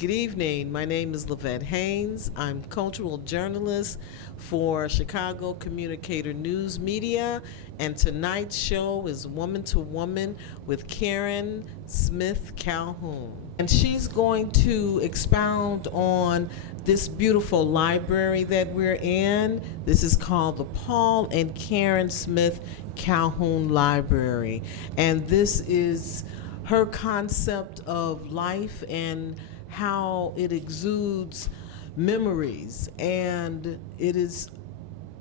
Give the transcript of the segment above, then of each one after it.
Good evening. My name is Lavette Haynes. I'm cultural journalist for Chicago Communicator News Media, and tonight's show is Woman to Woman with Karen Smith Calhoun. And she's going to expound on this beautiful library that we're in. This is called the Paul and Karen Smith Calhoun Library. And this is her concept of life and how it exudes memories. And it is,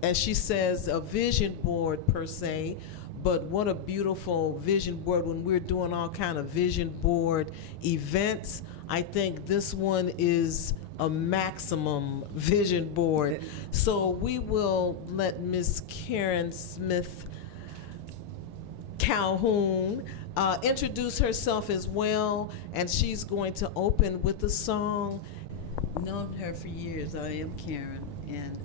as she says, a vision board per se, but what a beautiful vision board when we're doing all kind of vision board events. I think this one is a maximum vision board. So we will let Miss Karen Smith Calhoun introduce herself as well, and she's going to open with a song. Known her for years. I am Karen, and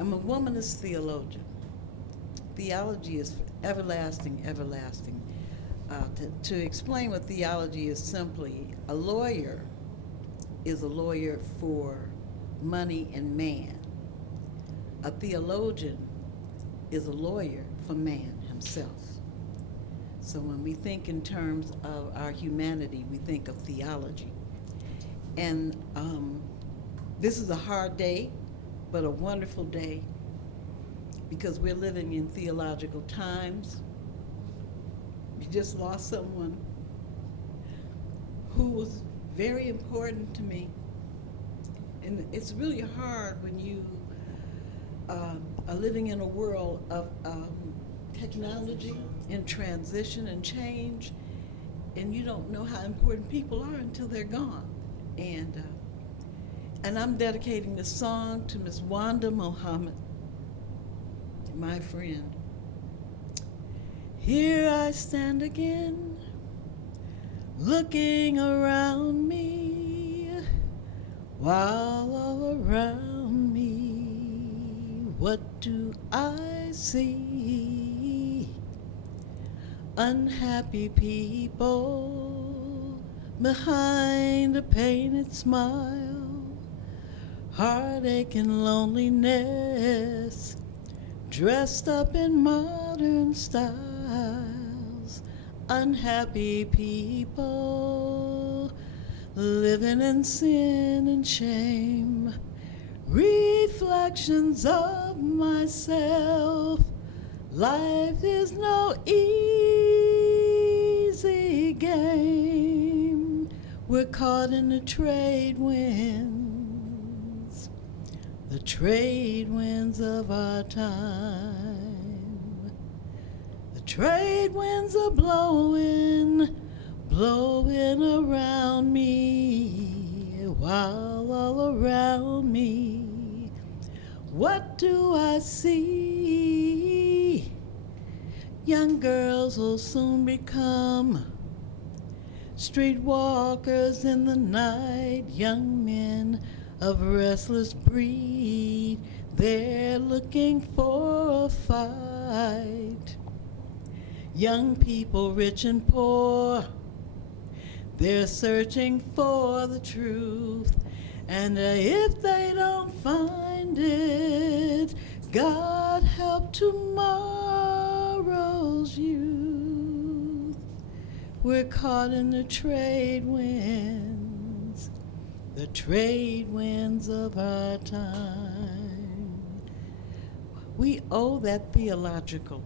I'm a womanist theologian. Theology is everlasting, everlasting. To explain what theology is, simply a lawyer is a lawyer for money and man. A theologian is a lawyer for man himself. So when we think in terms of our humanity, we think of theology. And this is a hard day, but a wonderful day, because we're living in theological times. We just lost someone who was very important to me. And it's really hard when you are living in a world of technology and transition and change, and you don't know how important people are until they're gone. And I'm dedicating this song to Miss Wanda Muhammad, my friend. Here I stand again, looking around me, while all around me, what do I see? Unhappy people behind a painted smile, heartache and loneliness, dressed up in modern styles. Unhappy people living in sin and shame, reflections of myself. Life is no easy game. We're caught in the trade winds of our time. The trade winds are blowing around me, while all around me, what do I see? Young girls will soon become streetwalkers in the night, young men of restless breed, they're looking for a fight. Young people, rich and poor, they're searching for the truth, and if they don't find it, God help tomorrow's youth. We're caught in the trade winds of our time. We owe that theological,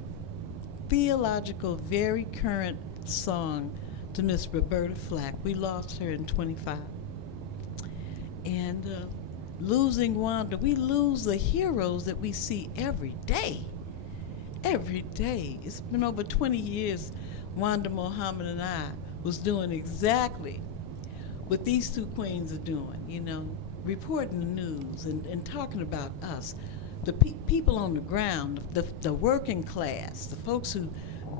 very current song to Miss Roberta Flack. We lost her in 25. And losing Wanda, we lose the heroes that we see every day. Every day. It's been over 20 years Wanda Muhammad and I was doing exactly what these two queens are doing, you know, reporting the news and talking about us, the people on the ground, the working class, the folks who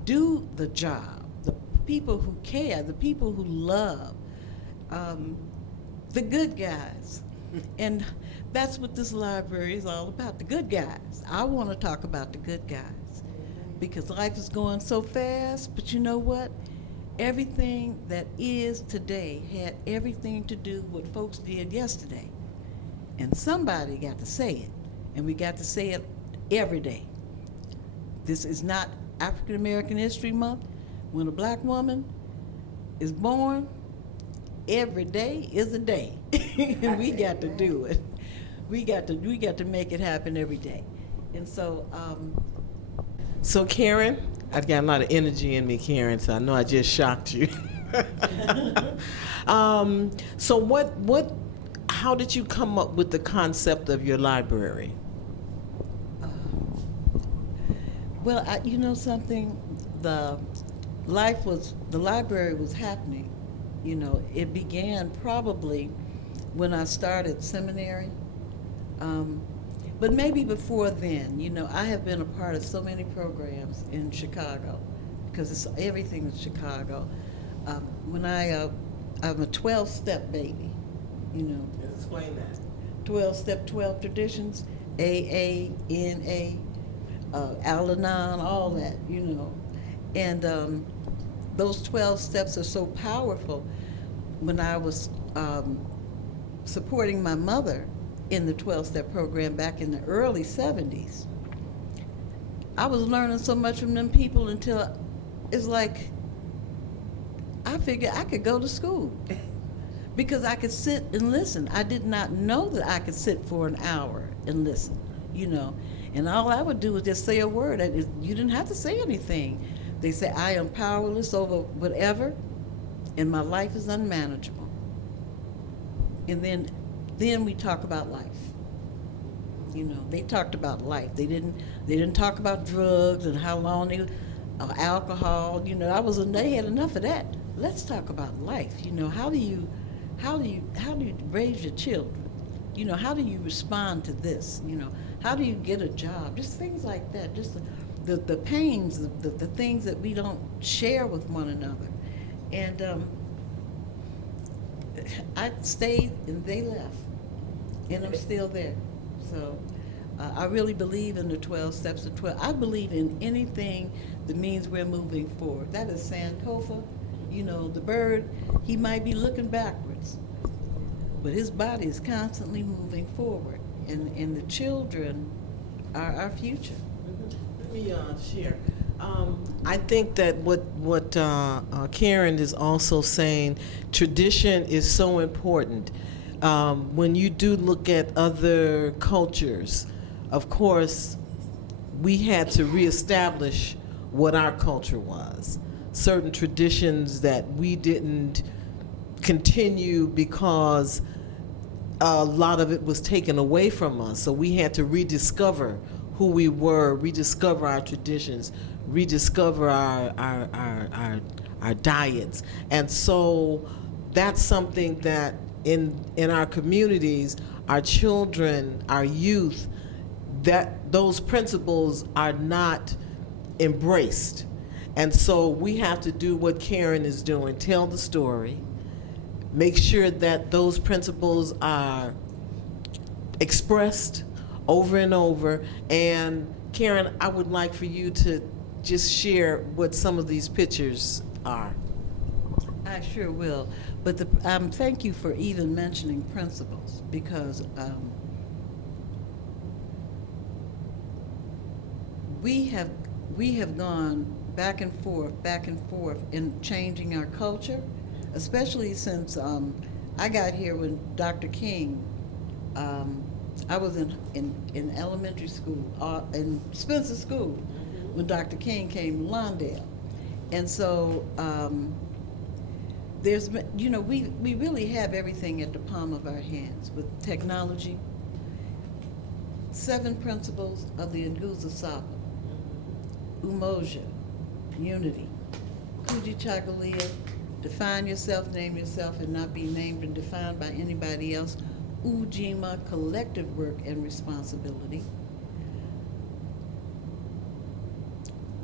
do the job, the people who care, the people who love, the good guys. And that's what this library is all about, the good guys. I want to talk about the good guys because life is going so fast, but you know what? everything that is today had everything to do with what folks did yesterday. And somebody got to say it, and we got to say it every day. This is not African American History Month. When a black woman is born, every day is a day. And we got to do it. We got to make it happen every day. And so So Karen, I've got a lot of energy in me, Karen, so I know I just shocked you. So how did you come up with the concept of your library? well, you know something, the library was happening. You know, it began probably when I started seminary. But maybe before then, you know, I have been a part of so many programs in Chicago, because everything is Chicago. I'm a 12-step baby, you know. Explain that. 12-step, 12 traditions, AA, NA, Al-Anon, all that, you know. And those 12 steps are so powerful. When I was supporting my mother in the 12-step program back in the early 70s, I was learning so much from them people until it's like I figured I could go to school because I could sit and listen. I did not know that I could sit for an hour and listen, you know. And all I would do was just say a word. You didn't have to say anything. They say, I am powerless over whatever, and my life is unmanageable. And then we talk about life. You know, they talked about life. They didn't talk about drugs and how long alcohol. You know, they had enough of that. Let's talk about life. You know, how do you raise your children? You know, how do you respond to this? You know, how do you get a job? Just things like that. Just the pains, the things that we don't share with one another. And I stayed and they left, and I'm still there. So I really believe in the 12 steps of 12. I believe in anything that means we're moving forward. That is Sankofa. You know, the bird, he might be looking backwards, but his body is constantly moving forward. And the children are our future. Let me share. I think that what Karen is also saying, tradition is so important. When you do look at other cultures, of course, we had to reestablish what our culture was. Certain traditions that we didn't continue because a lot of it was taken away from us. So we had to rediscover who we were, rediscover our traditions, rediscover our diets. And so that's something that in our communities, our children, our youth, that those principles are not embraced. And so we have to do what Karen is doing, tell the story, make sure that those principles are expressed over and over. And Karen, I would like for you to just share what some of these pictures are. I sure will. But thank you for even mentioning principles, because we have gone back and forth in changing our culture, especially since I got here when Dr. King. I was in elementary school, in Spencer School, when Dr. King came to Lawndale. And so there's, you know, we really have everything at the palm of our hands with technology. 7 principles of the Nguzo Saba: Umoja, unity; Kujichagulia, define yourself, name yourself, and not be named and defined by anybody else; Ujima, collective work and responsibility;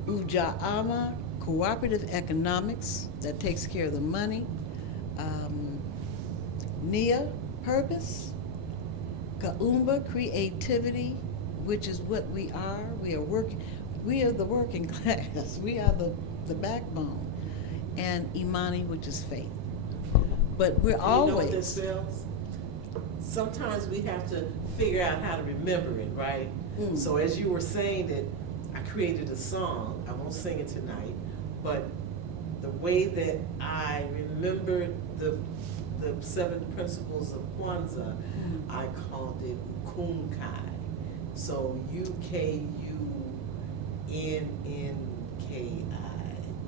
Ujaama, cooperative economics, that takes care of the money; Nia, purpose; Kaumba, creativity, which is what we are. We are the working class. We are the backbone. and Imani, which is faith. But we're You know what always. this spells? Sometimes we have to figure out how to remember it, right? Mm. So as you were saying it, I created a song. I won't sing it tonight, but the way that I remembered the 7 principles of Kwanzaa, I called it Ukumkai. So UKUNNKI,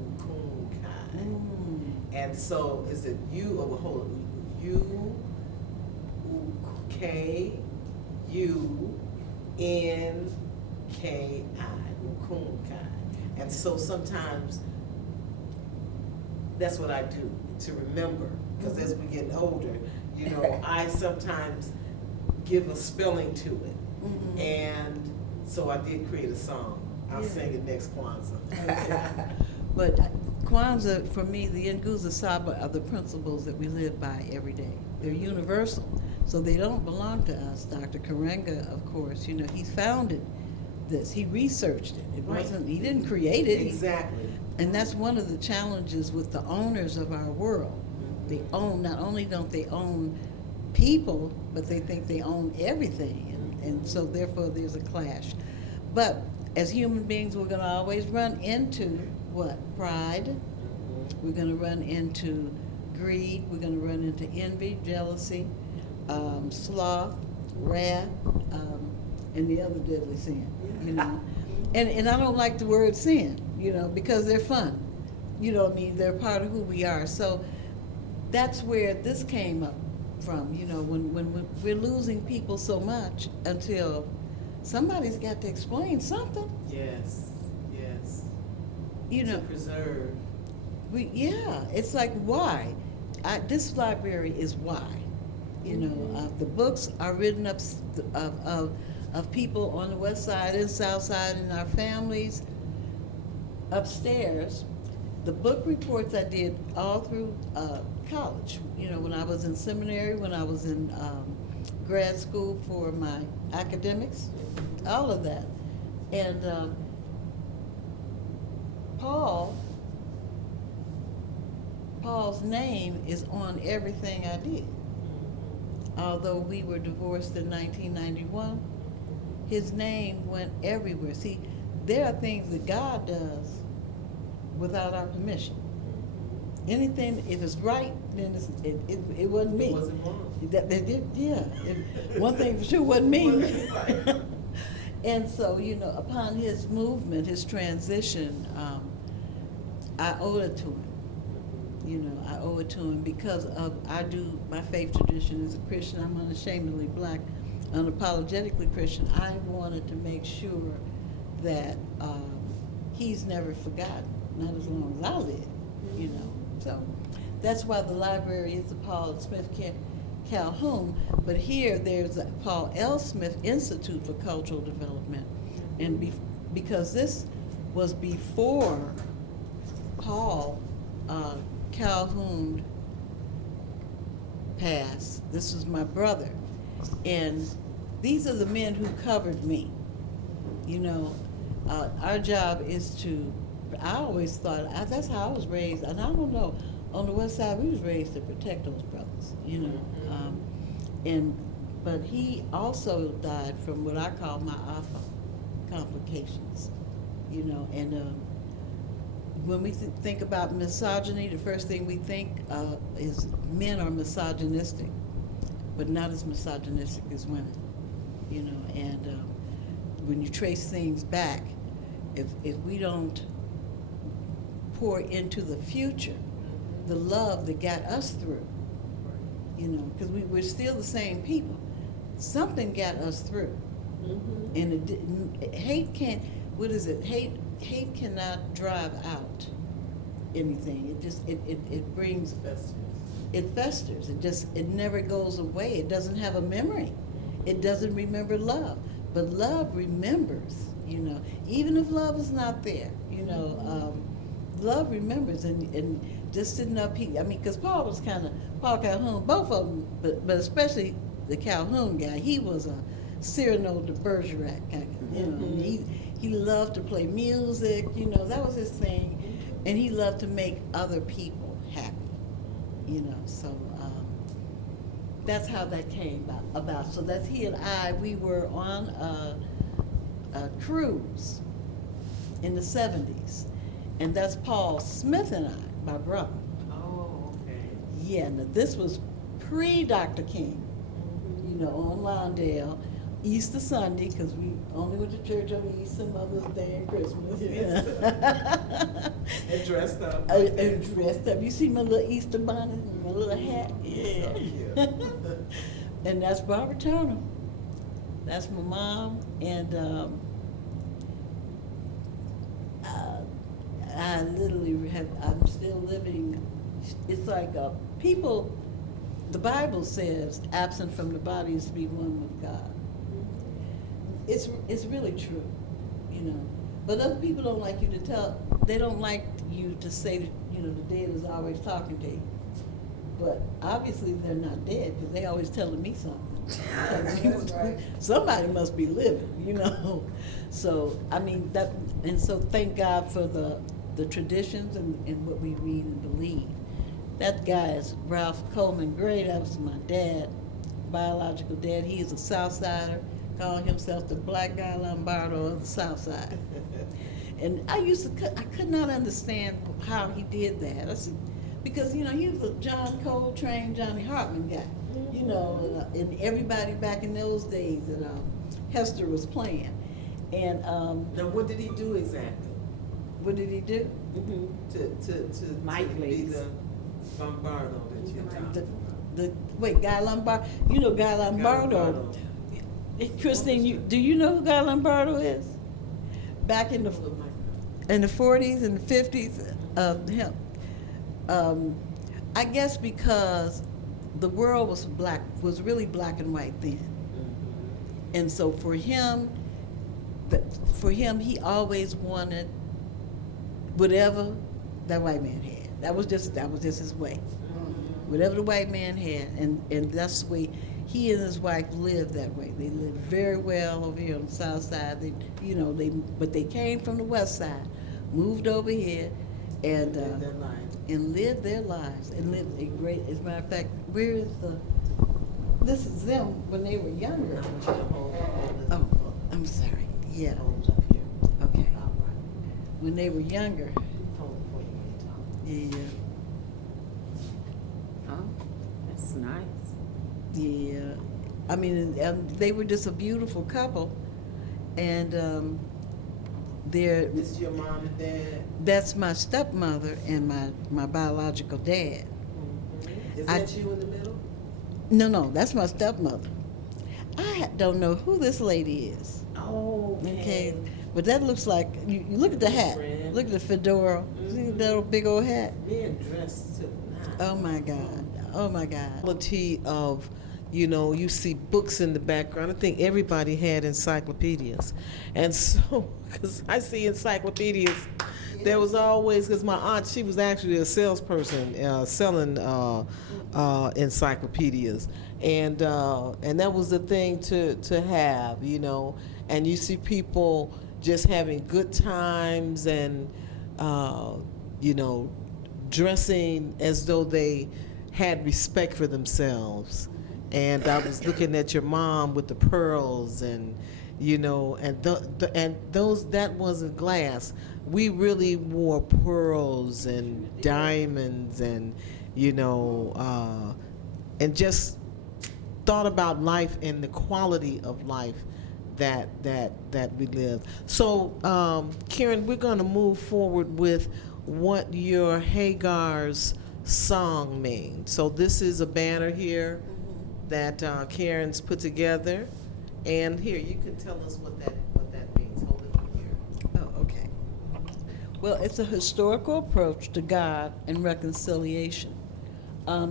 Ukumkai. Mm. And so is it U, oh, hold on, UKUNNKI, Ukumkai. And so sometimes that's what I do to remember, because as we get older, you know, I sometimes give a spelling to it. Mhm. And so I did create a song. I'll Yeah. sing it next Kwanzaa. But Kwanzaa, for me, the Nguzo Saba are the principles that we live by every day. They're universal, so they don't belong to us. Dr. Karenga, of course, you know, he founded this. He researched it. It Right. wasn't, he didn't create it. Exactly. And that's one of the challenges with the owners of our world. They own, not only don't they own people, but they think they own everything. And so therefore there's a clash. But as human beings, we're gonna always run into what? Pride. We're gonna run into greed. We're gonna run into envy, jealousy, sloth, wrath, and the other deadly sin, you know. And I don't like the word sin, you know, because they're fun. You know what I mean? They're part of who we are. So that's where this came up from, you know, when we're losing people so much until somebody's got to explain something, Yes, yes. you know. To preserve. Yeah, it's like why? This library is why. You know, the books are written up of people on the west side and south side and our families upstairs. The book reports I did all through college. You know, when I was in seminary, when I was in grad school for my academics, all of that. And Paul's name is on everything I did. Although we were divorced in 1991, his name went everywhere. See, there are things that God does without our permission. Anything, if it's right, then it wasn't me. It wasn't wrong. One thing for sure wasn't me. Right. And so, you know, upon his movement, his transition, I owe it to him. You know, I owe it to him because I do, my faith tradition as a Christian. I'm unashamedly black, unapologetically Christian. I wanted to make sure that he's never forgotten, not as long as I live, you know. So that's why the library is the Paul Smith Calhoun, but here there's a Paul L. Smith Institute for Cultural Development. And because this was before Paul Calhoun passed, this was my brother. And these are the men who covered me. You know, our job is to, I always thought, that's how I was raised, and I don't know, on the west side, we was raised to protect those brothers, you know. But he also died from what I call my alpha complications, you know. And when we think about misogyny, the first thing we think is men are misogynistic, but not as misogynistic as women, you know. And when you trace things back, if we don't pour into the future the love that got us through, you know, because we're still the same people. Something got us through. Mm-hmm. And it didn't, hate can't, what is it? Hate cannot drive out anything. It just, it brings, it festers. It never goes away. It doesn't have a memory. It doesn't remember love. But love remembers, you know, even if love is not there, you know, love remembers. And just enough people, I mean, because Paul Calhoun, both of them, but especially the Calhoun guy, he was a Cyrano de Bergerac kind of, you know, he loved to play music, you know, that was his thing. and he loved to make other people happy, you know. So that's how that came about. So that's he and I. We were on a cruise in the '70s, and that's Paul Smith and I, my brother. Oh, okay. Yeah, now this was pre-Dr. King, you know, on Lawndale, Easter Sunday, because we only went to church on Easter, Mother's Day, and Christmas. Yeah. And dressed up. And dressed up. You see my little Easter bonnet and my little hat? Yeah. So cute. And that's Barbara Turner. That's my mom. And I literally I'm still living. It's like people, the Bible says, absent from the body is to be one with God. It's really true, you know. But other people don't like you to tell, they don't like you to say that, you know, the dead is always talking to you. But obviously they're not dead, because they always telling me something. Right. Somebody must be living, you know. So, I mean, that, and so thank God for the traditions and what we read and believe. That guy is Ralph Coleman Gray. That was my dad, biological dad. He is a South Sider, calling himself the black guy Lombardo of the South Side. And I could not understand how he did that. I said, because, you know, he was a John Coltrane, Johnny Hartman guy, you know, and everybody back in those days that Hester was playing. And Now, what did he do exactly? what did he do? To Mike be Leeds. the Lombardo that you're talking about? Wait, Guy Lombardo. You know Guy Lombardo. Christine, do you know who Guy Lombardo is? Back in the 40s and the 50s, him. I guess because the world was really black and white then, and so for him, he always wanted whatever that white man had. That was just his way. Whatever the white man had, and that's the way he and his wife lived that way. They lived very well over here on the south side. But they came from the west side, moved over here, and lived their lives and lived a great. As a matter of fact, this is them when they were younger. Oh, I'm sorry. Yeah. Okay. When they were younger. Yeah. Oh, that's nice. Yeah, I mean, they were just a beautiful couple, and This is your mom and dad? that's my stepmother and my biological dad. Is that you in the middle? No, that's my stepmother. I don't know who this lady is. Oh, Okay, but that looks like you look at the hat. Friend. Look at the fedora. See that little big old hat? Being dressed to the nines. Oh my God! Oh my God! Quality of, you know, you see books in the background. I think everybody had encyclopedias. And so, because I see encyclopedias, there was always, because my aunt, she was actually a salesperson selling encyclopedias. And that was the thing to have, you know. And you see people just having good times and, you know, dressing as though they had respect for themselves. And I was looking at your mom with the pearls, and you know, and those, that wasn't glass. We really wore pearls and diamonds, and you know, and just thought about life and the quality of life that we live. So, Karen, we're going to move forward with what your Hagar's song means. So this is a banner here that Karen's put together, and here you can tell us what that means. Hold it up here. Oh, okay. Well, it's a historical approach to God and reconciliation.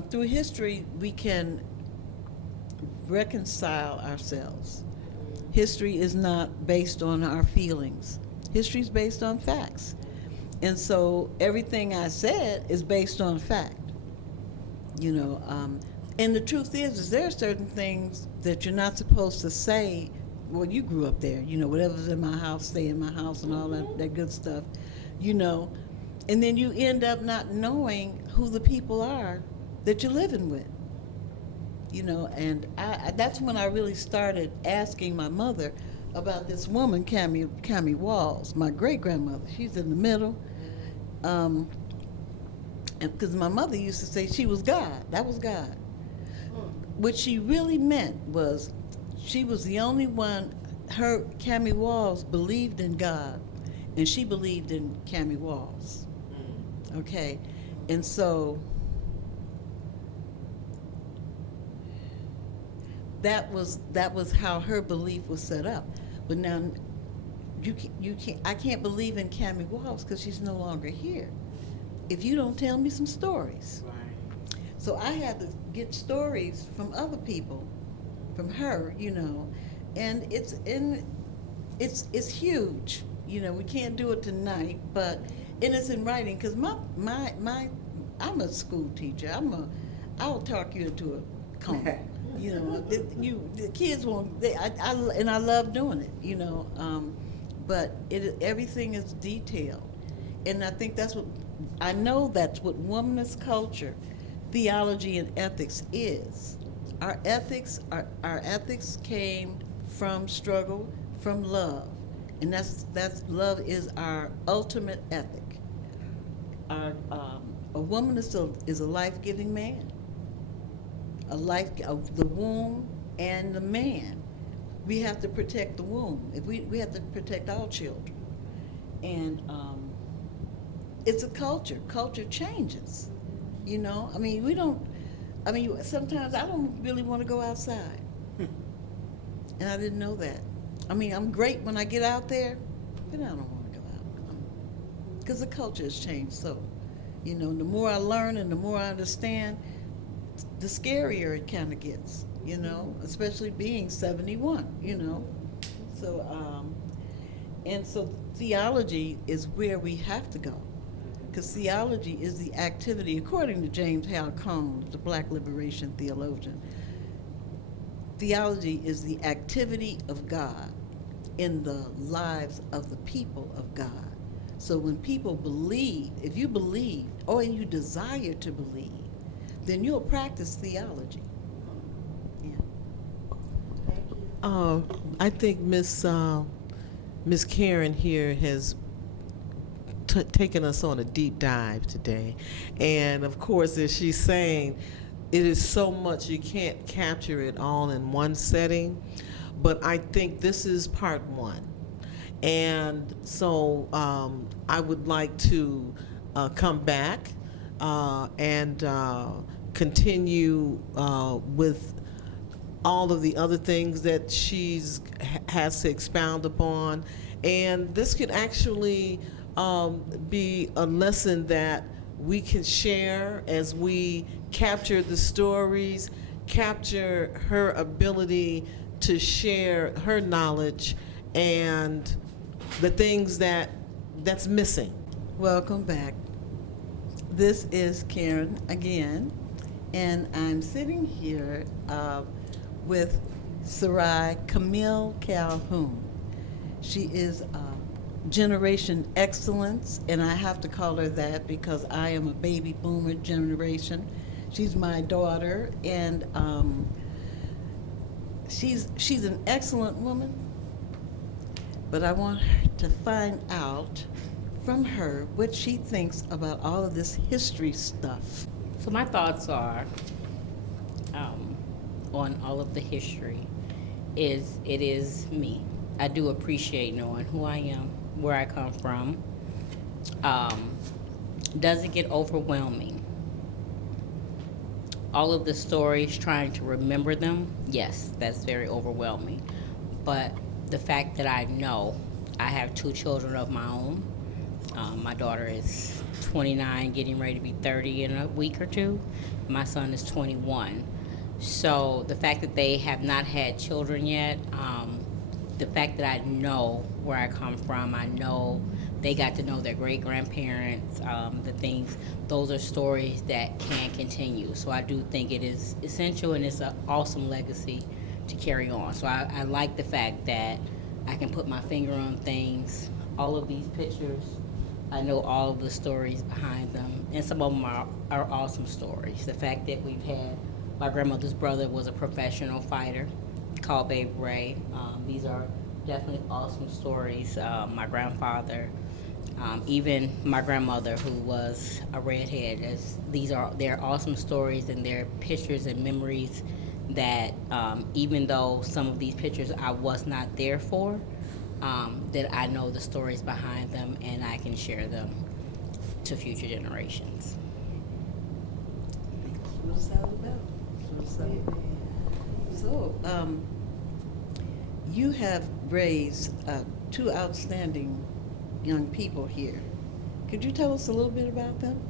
Through history, we can reconcile ourselves. History is not based on our feelings. History is based on facts. And so everything I said is based on fact. You know, and the truth is there are certain things that you're not supposed to say. Well, you grew up there, you know, whatever's in my house, stay in my house and all that good stuff, you know. And then you end up not knowing who the people are that you're living with. You know, and that's when I really started asking my mother about this woman, Cammie Walls, my great-grandmother. She's in the middle. And because my mother used to say she was God. That was God. What she really meant was she was the only one, Cammie Walls believed in God, and she believed in Cammie Walls. Okay? And so that was how her belief was set up. But now I can't believe in Cammie Walls because she's no longer here if you don't tell me some stories. Right. So I had to get stories from other people, from her, you know, and it's huge. You know, we can't do it tonight, but it's in writing because I'm a school teacher. I'll talk you into a coma. You know, the kids won't. I love doing it. You know, but everything is detailed, and I think that's what I know. That's what womanist culture, theology, and ethics is. Our ethics came from struggle, from love, and that's love is our ultimate ethic. A woman is a life-giving man. The womb and the man. We have to protect the womb. We have to protect all children. And it's a culture. Culture changes. You know, I mean, sometimes I don't really want to go outside. And I didn't know that. I mean, I'm great when I get out there, but I don't want to go out. Because the culture has changed so. You know, the more I learn and the more I understand, the scarier it kind of gets, you know, especially being 71, you know. So, and so theology is where we have to go. Because theology is the activity, according to James Calhoun, the Black liberation theologian, theology is the activity of God in the lives of the people of God. So when people believe, if you believe or you desire to believe, then you'll practice theology. Yeah. I think Miss Karen here has taken us on a deep dive today, and of course, as she's saying, it is so much you can't capture it all in one setting. But I think this is part one, and so I would like to come back and continue with all of the other things that has to expound upon. And this could actually be a lesson that we can share as we capture the stories, capture her ability to share her knowledge and the things that's missing. Welcome back. This is Karen again, and I'm sitting here with Sarai Camille Calhoun. She is Generation Excellence, and I have to call her that because I am a baby boomer generation. She's my daughter, and she's an excellent woman, but I want her to find out from her what she thinks about all of this history stuff. So my thoughts are on all of the history is it is me. I do appreciate knowing who I am, where I come from. Does it get overwhelming? All of the stories, trying to remember them, yes, that's very overwhelming. But the fact that I know I have 2 children of my own. My daughter is 29, getting ready to be 30 in a week or two. My son is 21. So the fact that they have not had children yet, the fact that I know where I come from, I know they got to know their great-grandparents, the things, those are stories that can continue. So I do think it is essential, and it's an awesome legacy to carry on. So I like the fact that I can put my finger on things. All of these pictures, I know all of the stories behind them, and some of them are awesome stories. The fact that we've had my grandmother's brother was a professional fighter called Babe Ray. These are definitely awesome stories. My grandfather, even my grandmother, who was a redhead. They're awesome stories, and they're pictures and memories that even though some of these pictures I was not there for, that I know the stories behind them and I can share them to future generations. That's what it's all about. That's what it's all about. So, you have raised two outstanding young people here. Could you tell us a little bit about them?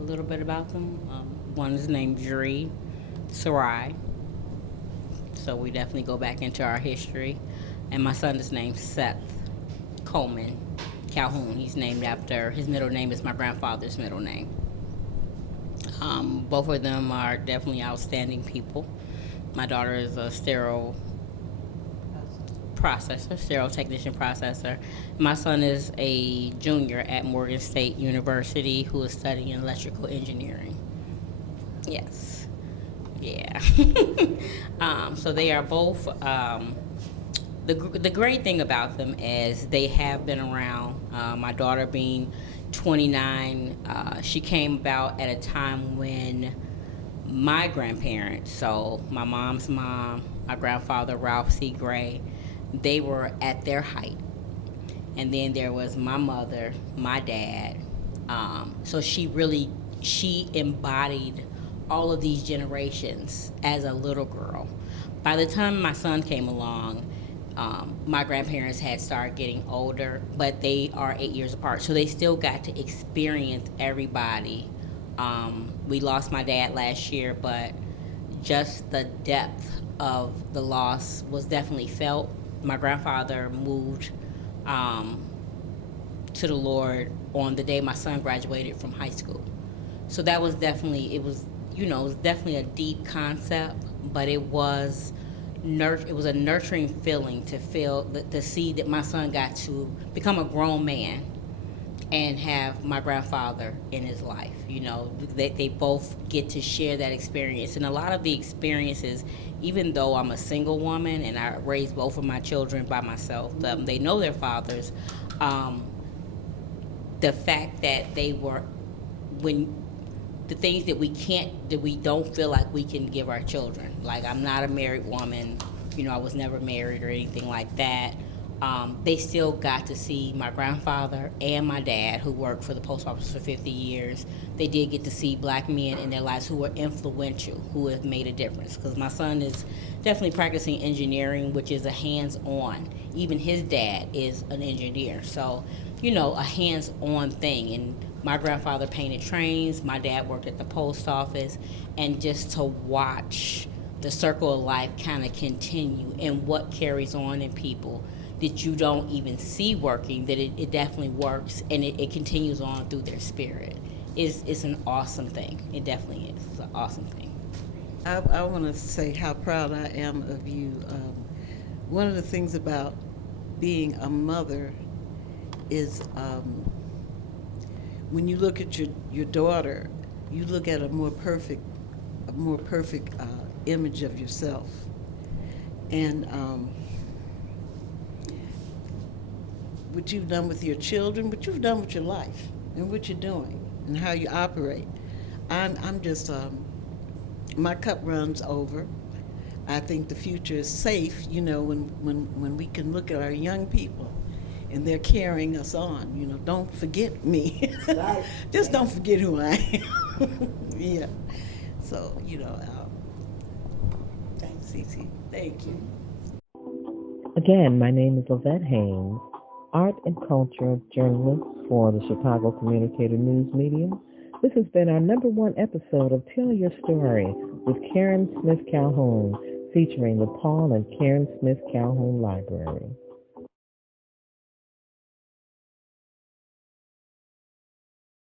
A little bit about them. One is named Juri Sarai, so we definitely go back into our history. And my son is named Seth Coleman Calhoun. He's named after, his middle name is my grandfather's middle name. Both of them are definitely outstanding people. My daughter is a sterile technician processor. My son is a junior at Morgan State University who is studying electrical engineering. Yes. Yeah. So they are both, the great thing about them is they have been around. My daughter being 29, she came about at a time when my grandparents, so my mom's mom, my grandfather, Ralph C. Gray, they were at their height. And then there was my mother, my dad. So she embodied all of these generations as a little girl. By the time my son came along, my grandparents had started getting older, but they are 8 years apart. So they still got to experience everybody. We lost my dad last year, but just the depth of the loss was definitely felt. My grandfather moved to the Lord on the day my son graduated from high school. So that was definitely, it was definitely a deep concept, but it was a nurturing feeling to see that my son got to become a grown man and have my grandfather in his life. They both get to share that experience. And a lot of the experiences, even though I'm a single woman and I raised both of my children by myself, they know their fathers. The fact that they were, when the things that we don't feel like we can give our children. Like, I'm not a married woman, I was never married or anything like that. They still got to see my grandfather and my dad, who worked for the post office for 50 years. They did get to see black men in their lives who were influential, who have made a difference. Because my son is definitely practicing engineering, which is a hands-on. Even his dad is an engineer. So, a hands-on thing. And my grandfather painted trains. My dad worked at the post office. And just to watch the circle of life kind of continue and what carries on in people that you don't even see working, that it definitely works, and it continues on through their spirit. It's an awesome thing. It definitely is. It's an awesome thing. I want to say how proud I am of you. One of the things about being a mother is when you look at your daughter, you look at a more perfect image of yourself. And what you've done with your children, what you've done with your life, and what you're doing, and how you operate. I'm just, my cup runs over. I think the future is safe, when we can look at our young people and they're carrying us on. Don't forget me. Right. Just don't forget who I am. Yeah. So, thanks, Cece. Thank you. Again, my name is Lavette Haynes, art and culture journalist for the Chicago Communicator News Media. This has been our #1 episode of Tell Your Story with Karen Smith Calhoun, featuring the Paul and Karen Smith Calhoun Library.